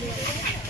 Thank yeah. you.